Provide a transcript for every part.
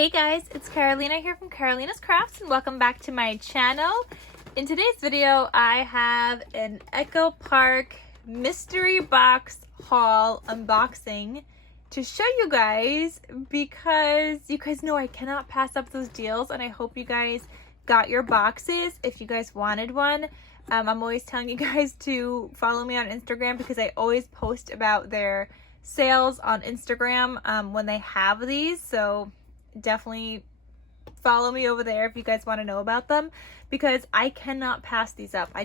Hey guys, it's Carolina here from KarolinasKrafts and welcome back to my channel. In today's video, I have an Echo Park mystery box haul unboxing to show you guys because you guys know I cannot pass up those deals, and I hope you guys got your boxes if you guys wanted one. I'm always telling you guys to follow me on Instagram because I always post about their sales on Instagram when they have these, so definitely follow me over there if you guys want to know about them because I cannot pass these up. I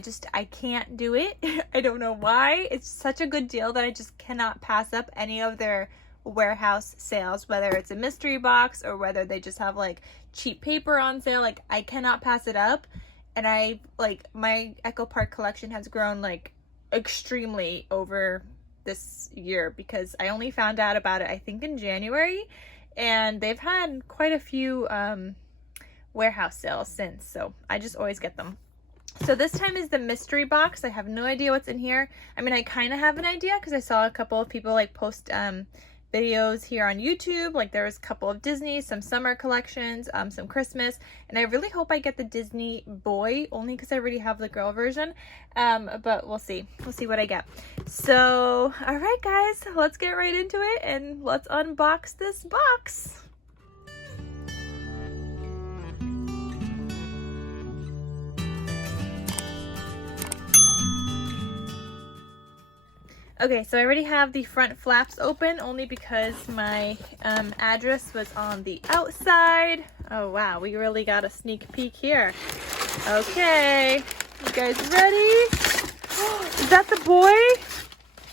can't do it. I don't know why. It's such a good deal that I just cannot pass up any of their warehouse sales, whether it's a mystery box or whether they just have like cheap paper on sale. Like, I cannot pass it up. And my Echo Park collection has grown like extremely over this year because I only found out about it I think in January, and they've had quite a few warehouse sales since, so I just always get them. So this time is the mystery box. I have no idea what's in here. I mean, I kind of have an idea because I saw a couple of people like post videos here on YouTube. Like, there was a couple of Disney, some summer collections, some Christmas, and I really hope I get the Disney boy, only because I already have the girl version, but we'll see what I get. So all right guys, let's get right into it and let's unbox this box. Okay, so I already have the front flaps open only because my address was on the outside. Oh wow, we really got a sneak peek here. Okay, you guys ready? Is that the boy?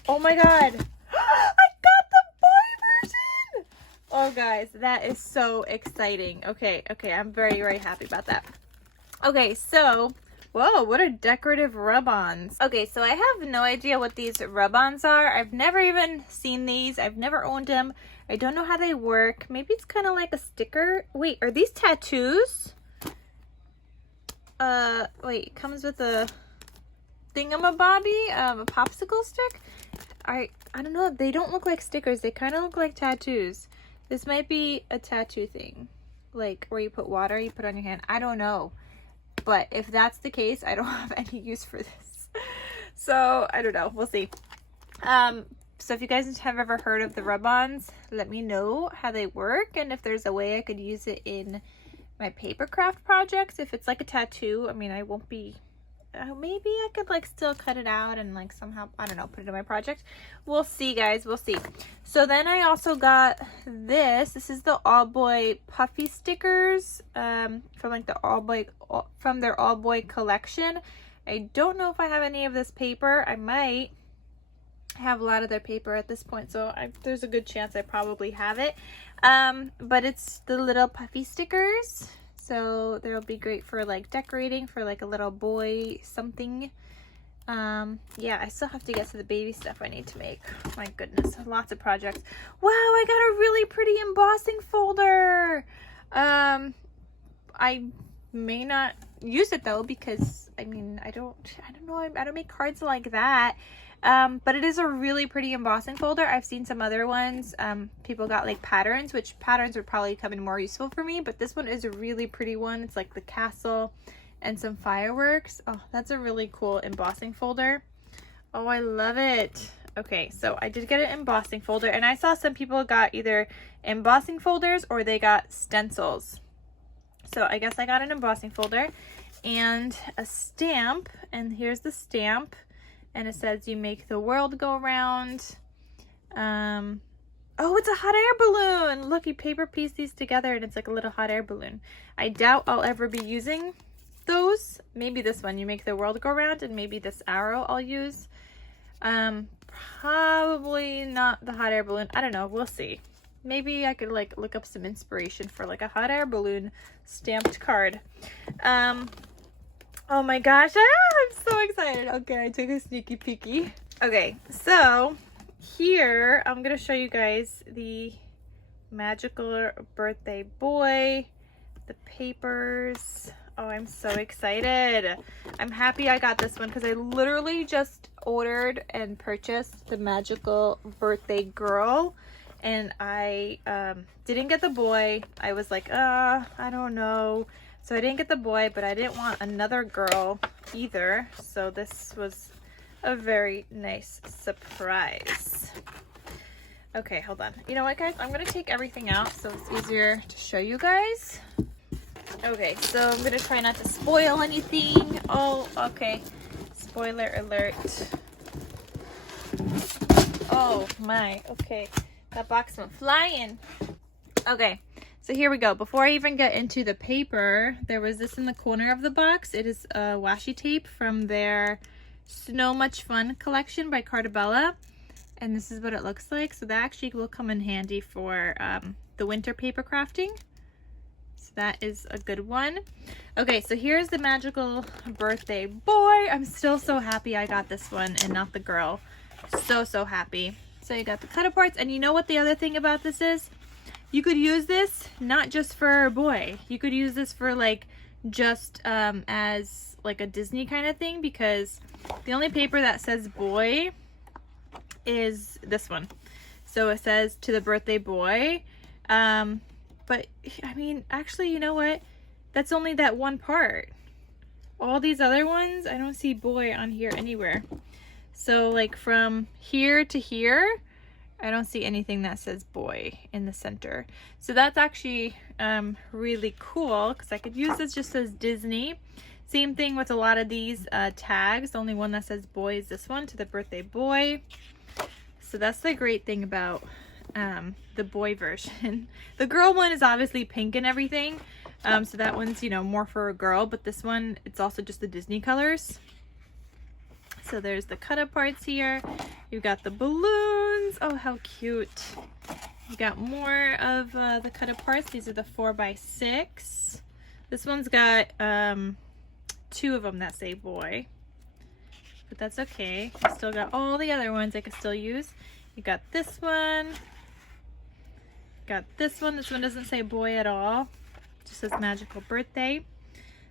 Oh my god. I got the boy version! Oh guys, that is so exciting. Okay, I'm very, very happy about that. Okay, so whoa, what are decorative rub-ons? Okay, so I have no idea what these rub-ons are. I've never even seen these. I've never owned them. I don't know how they work. Maybe it's kind of like a sticker. Wait, are these tattoos? Wait, it comes with a thingamabobby, a popsicle stick? I don't know. They don't look like stickers. They kind of look like tattoos. This might be a tattoo thing. Like, where you put water, you put on your hand. I don't know. But if that's the case, I don't have any use for this. So I don't know. We'll see. So if you guys have ever heard of the rub-ons, let me know how they work and if there's a way I could use it in my paper craft projects. If it's like a tattoo, I mean, I won't be, maybe I could like still cut it out and like somehow, I don't know, put it in my project. We'll see guys, we'll see. So then I also got this is the all boy puffy stickers from like the from their all boy collection. I don't know if I have any of this paper. I might have a lot of their paper at this point, so there's a good chance I probably have it. But it's the little puffy stickers, so they'll be great for like decorating for like a little boy something. Yeah, I still have to get to the baby stuff I need to make. My goodness, lots of projects. Wow, I got a really pretty embossing folder. I may not use it though because I mean, I don't know, I don't make cards like that. But it is a really pretty embossing folder. I've seen some other ones. People got like patterns, which patterns would probably come in more useful for me, but this one is a really pretty one. It's like the castle and some fireworks. Oh, that's a really cool embossing folder. Oh, I love it. Okay, so I did get an embossing folder, and I saw some people got either embossing folders or they got stencils. So I guess I got an embossing folder and a stamp, and here's the stamp. And it says you make the world go round. Oh, it's a hot air balloon. Look, you paper piece these together and it's like a little hot air balloon. I doubt I'll ever be using those. Maybe this one, you make the world go round, and maybe this arrow I'll use. Probably not the hot air balloon. I don't know. We'll see. Maybe I could like look up some inspiration for like a hot air balloon stamped card. Oh my gosh, I'm so excited. Okay, I took a sneaky peeky. Okay, so here I'm gonna show you guys the magical birthday boy, the papers. Oh, I'm so excited. I'm happy I got this one because I literally just ordered and purchased the magical birthday girl, and I didn't get the boy. I was like, I don't know. So I didn't get the boy, but I didn't want another girl either. So this was a very nice surprise. Okay, hold on. You know what, guys? I'm gonna take everything out so it's easier to show you guys. Okay, so I'm gonna try not to spoil anything. Oh, okay. Spoiler alert. Oh my, okay. That box went flying. Okay, so here we go. Before I even get into the paper, there was this in the corner of the box. It is a washi tape from their Snow Much Fun collection by Cartabella. And this is what it looks like. So that actually will come in handy for the winter paper crafting. So that is a good one. Okay, so here's the magical birthday boy. I'm still so happy I got this one and not the girl. So happy. So you got the cut aparts, and you know what the other thing about this is? You could use this not just for a boy. You could use this for like just as like a Disney kind of thing, because the only paper that says boy is this one. So it says to the birthday boy. But I mean, actually, you know what? That's only that one part. All these other ones, I don't see boy on here anywhere. So like from here to here, I don't see anything that says boy in the center. So that's actually really cool, because I could use this just as Disney. Same thing with a lot of these tags. The only one that says boy is this one, to the birthday boy. So that's the great thing about the boy version. The girl one is obviously pink and everything. So that one's, you know, more for a girl, but this one, it's also just the Disney colors. So there's the cut aparts here. You've got the balloons. Oh, how cute. You've got more of the cut aparts. These are the 4x6. This one's got 2 of them that say boy, but that's okay. I still got all the other ones I could still use. You got this one. Got this one. This one doesn't say boy at all. It just says magical birthday.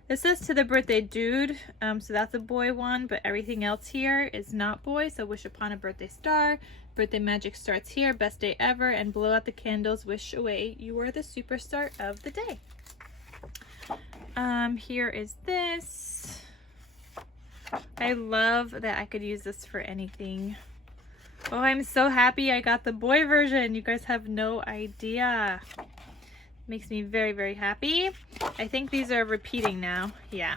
This says to the birthday dude, so that's a boy one, but everything else here is not boy. So wish upon a birthday star, birthday magic starts here, best day ever, and blow out the candles, wish away, you are the superstar of the day. Here is this. I love that I could use this for anything. Oh, I'm so happy I got the boy version. You guys have no idea. Makes me very happy. I think these are repeating now. Yeah,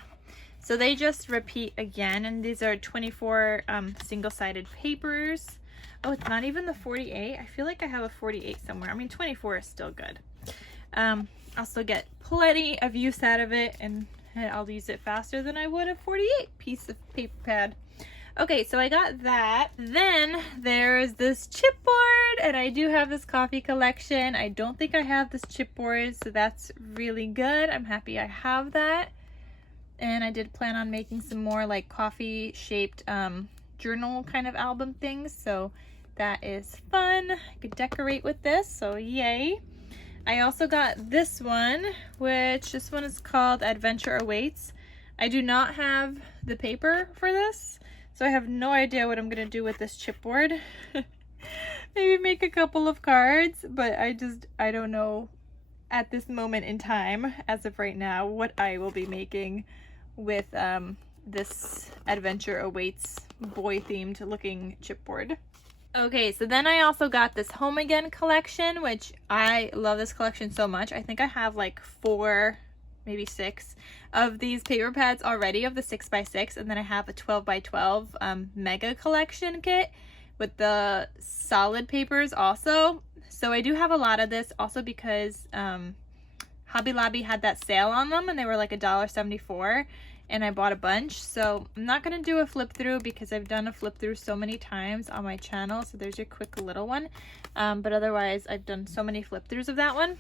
so they just repeat again, and these are 24 single-sided papers. Oh, it's not even the 48. I feel like I have a 48 somewhere. I mean, 24 is still good. I'll still get plenty of use out of it, and I'll use it faster than I would a 48 piece of paper pad. Okay, so I got that. Then there's this chipboard, and I do have this coffee collection. I don't think I have this chipboard, so that's really good. I'm happy I have that. And I did plan on making some more like coffee shaped journal kind of album things, so that is fun. I could decorate with this, so yay. I also got this one, which this one is called Adventure Awaits. I do not have the paper for this, so I have no idea what I'm gonna do with this chipboard. Maybe make a couple of cards, but I don't know at this moment in time, as of right now, what I will be making with this Adventure Awaits boy themed looking chipboard. Okay, so then I also got this Home Again collection, which I love this collection so much. I think I have like 4, maybe 6 of these paper pads already of the 6x6, and then I have a 12x12 mega collection kit with the solid papers also. So I do have a lot of this also because Hobby Lobby had that sale on them, and they were like $1.74, and I bought a bunch. So I'm not going to do a flip through because I've done a flip through so many times on my channel. So there's your quick little one. But otherwise, I've done so many flip throughs of that one.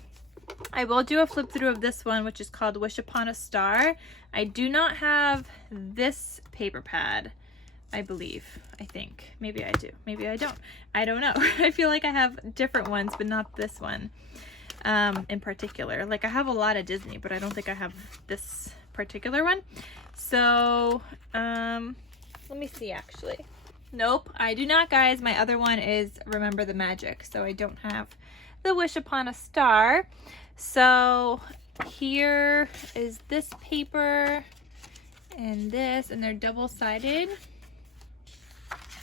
I will do a flip through of this one, which is called Wish Upon a Star. I do not have this paper pad, I believe. I think. Maybe I do. Maybe I don't. I don't know. I feel like I have different ones, but not this one in particular. Like I have a lot of Disney, but I don't think I have this particular one. So let me see actually. Nope, I do not, guys. My other one is Remember the Magic, so I don't have the Wish Upon a Star. So here is this paper and this, and they're double-sided.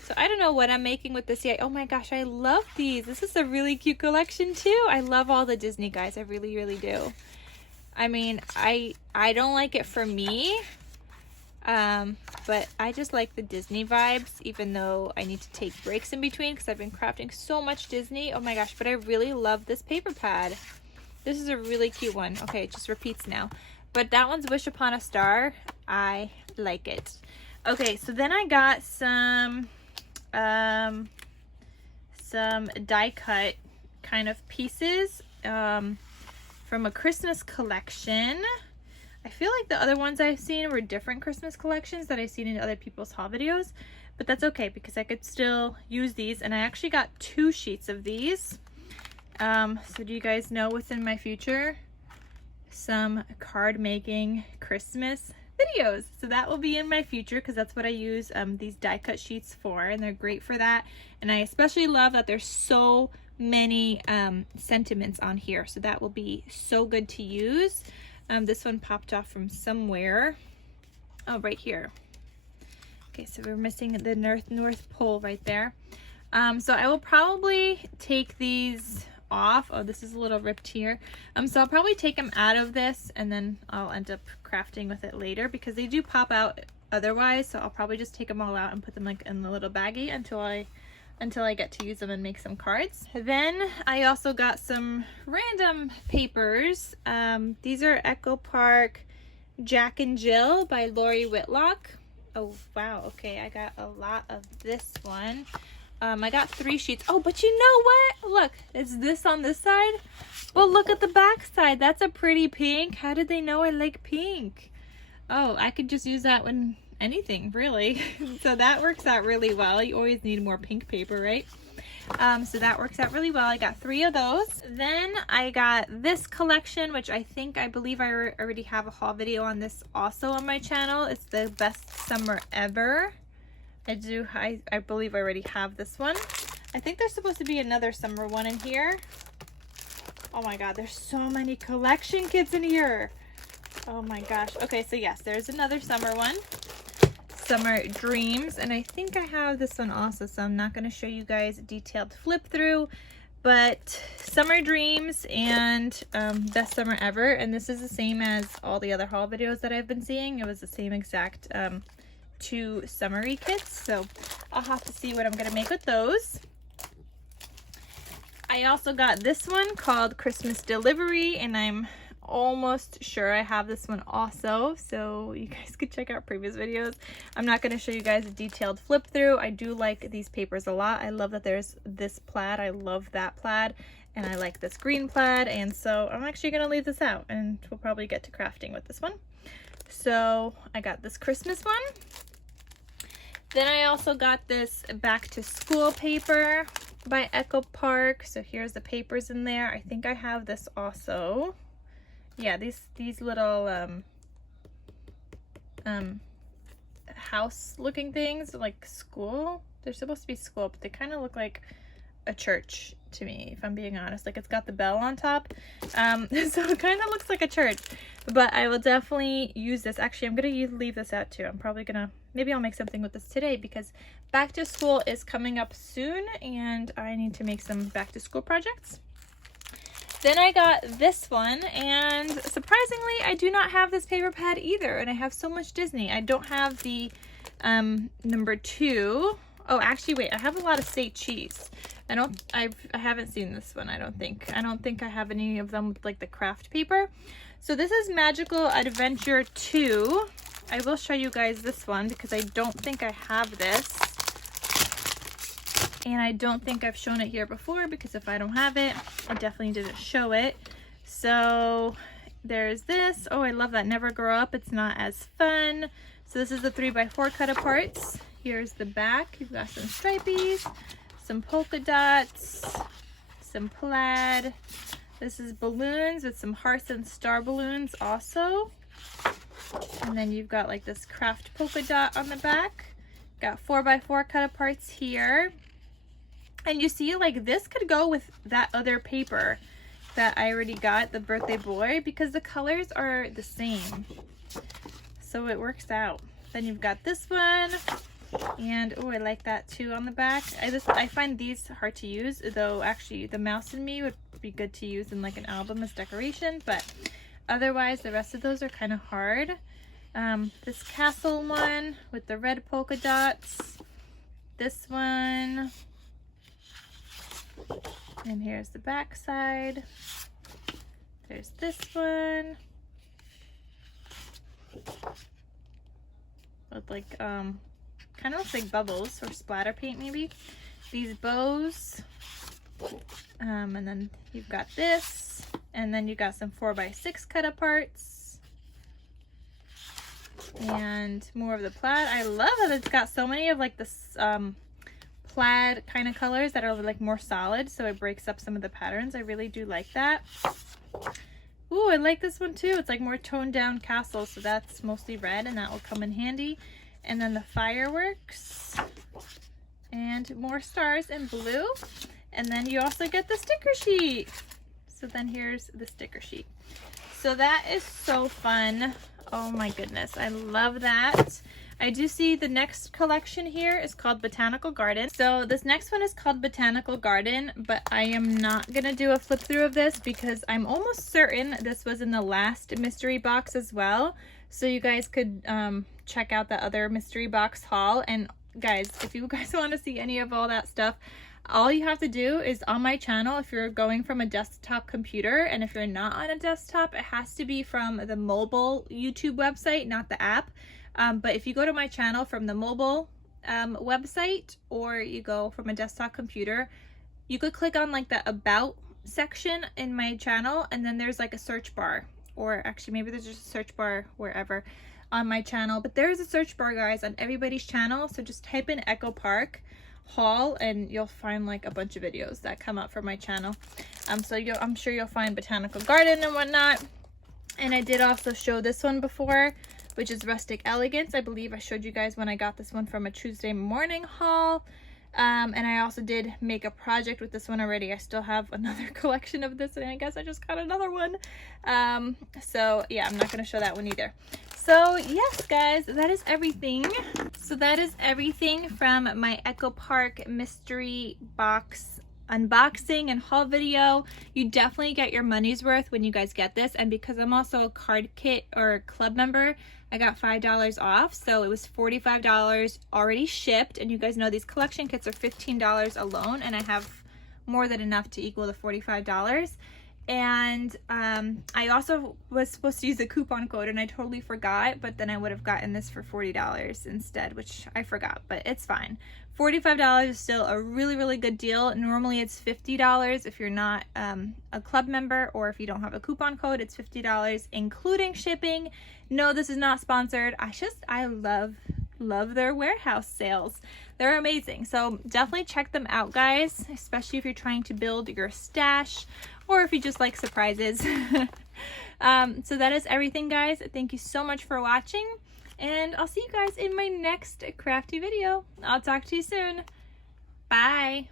So I don't know what I'm making with this yet. Oh my gosh, I love these. This is a really cute collection too. I love all the Disney guys. I really, really do. I mean, I don't like it for me, but I just like the Disney vibes, even though I need to take breaks in between because I've been crafting so much Disney. Oh my gosh, but I really love this paper pad. This is a really cute one. Okay, it just repeats now. But that one's Wish Upon a Star. I like it. Okay, so then I got some die cut kind of pieces from a Christmas collection. I feel like the other ones I've seen were different Christmas collections that I've seen in other people's haul videos, but that's okay because I could still use these, and I actually got 2 sheets of these. So do you guys know what's in my future? Some card making Christmas videos. So that will be in my future because that's what I use these die cut sheets for, and they're great for that. And I especially love that there's so many sentiments on here, so that will be so good to use. This one popped off from somewhere. Oh, right here. Okay, so we're missing the North Pole right there. So I will probably take these off. Oh, this is a little ripped here. So I'll probably take them out of this, and then I'll end up crafting with it later because they do pop out otherwise. So I'll probably just take them all out and put them like in the little baggie until I get to use them and make some cards. Then I also got some random papers. These are Echo Park Jack and Jill by Lori Whitlock. Oh wow, okay, I got a lot of this one. I got 3 sheets. Oh, but you know what? Look, it's this on this side. Well, look at the back side. That's a pretty pink. How did they know I like pink? Oh, I could just use that when anything, really. So that works out really well. You always need more pink paper, right? So that works out really well. I got 3 of those. Then I got this collection, which I believe I already have a haul video on this also on my channel. It's the Best Summer Ever. I believe I already have this one. I think there's supposed to be another summer one in here. Oh my god, there's so many collection kits in here. Oh my gosh. Okay, so yes, there's another summer one. Summer Dreams, and I think I have this one also, so I'm not going to show you guys a detailed flip through, but Summer Dreams and Best Summer Ever, and this is the same as all the other haul videos that I've been seeing. It was the same exact 2 summery kits, so I'll have to see what I'm going to make with those. I also got this one called Christmas Delivery, and I'm almost sure I have this one also, so you guys could check out previous videos. I'm not going to show you guys a detailed flip through. I do like these papers a lot. I love that there's this plaid. I love that plaid, and I like this green plaid, and so I'm actually going to leave this out, and we'll probably get to crafting with this one. So I got this Christmas one. Then I also got this back to school paper by Echo Park. So here's the papers in there. I think I have this also. Yeah, these little house looking things, like school. They're supposed to be school, but they kind of look like a church to me, if I'm being honest. Like, it's got the bell on top, so it kind of looks like a church. But I will definitely use this. Actually, I'm gonna leave this out too. I'm probably gonna, maybe I'll make something with this today because back to school is coming up soon and I need to make some back to school projects. Then I got this one, and surprisingly I do not have this paper pad either, and I have so much Disney. I don't have the number 2. Oh, actually, wait, I have a lot of state cheese. I haven't seen this one, I don't think I have any of them with like the craft paper. So this is Magical Adventure 2. I will show you guys this one because I don't think I have this. And I don't think I've shown it here before, because if I don't have it, I definitely didn't show it. So there's this. Oh, I love that. Never Grow Up. It's not as fun. So this is the 3x4 cut aparts. Here's the back. You've got some stripies, some polka dots, some plaid. This is balloons with some hearts and star balloons also. And then you've got like this craft polka dot on the back. Got 4x4 cut aparts here. And you see, like, this could go with that other paper that I already got, the birthday boy, because the colors are the same. So it works out. Then you've got this one. And oh, I like that too on the back. I find these hard to use, though actually the mouse and me would be good to use in like an album as decoration, but otherwise the rest of those are kind of hard. This castle one with the red polka dots. This one. And here's the back side. There's this one. With like, kind of looks like bubbles or splatter paint maybe. These bows. And then you've got this. And then you got some 4x6 cut aparts. And more of the plaid. I love that it's got so many of like this, plaid kind of colors that are like more solid, so it breaks up some of the patterns. I really do like that. Ooh, I like this one too. It's like more toned down castle, so that's mostly red and that will come in handy. And then the fireworks and more stars in blue. And then you also get the sticker sheet. So then here's the sticker sheet. So that is so fun. Oh my goodness, I love that. I do see the next collection here is called Botanical Garden. So this next one is called Botanical Garden, but I am not gonna do a flip through of this because I'm almost certain this was in the last mystery box as well. So you guys could check out the other mystery box haul. And guys, if you guys want to see any of all that stuff, all you have to do is on my channel, if you're going from a desktop computer, and if you're not on a desktop, it has to be from the mobile YouTube website, not the app. But if you go to my channel from the mobile website, or you go from a desktop computer, you could click on like the about section in my channel, and then there's like a search bar, or actually maybe there's just a search bar wherever on my channel, but there's a search bar, guys, on everybody's channel. So just type in Echo Park haul and you'll find like a bunch of videos that come up from my channel. So I'm sure you'll find Botanical Garden and whatnot. And I did also show this one before, which is Rustic Elegance. I believe I showed you guys when I got this one from a Tuesday morning haul. And I also did make a project with this one already. I still have another collection of this, and I guess I just got another one. So yeah, I'm not going to show that one either. So yes, guys, that is everything. So that is everything from my Echo Park mystery box unboxing and haul video. You definitely get your money's worth when you guys get this, and because I'm also a card kit or club member, I got $5 off, so it was $45 already shipped. And you guys know these collection kits are $15 alone, and I have more than enough to equal the $45. And I also was supposed to use a coupon code and I totally forgot, but then I would have gotten this for $40 instead, which I forgot, but it's fine. $45 is still a really, really good deal. Normally it's $50 if you're not a club member, or if you don't have a coupon code, it's $50 including shipping. No, this is not sponsored. I love their warehouse sales. They're amazing. So definitely check them out, guys, especially if you're trying to build your stash or if you just like surprises. So that is everything, guys. Thank you so much for watching, and I'll see you guys in my next crafty video. I'll talk to you soon. Bye.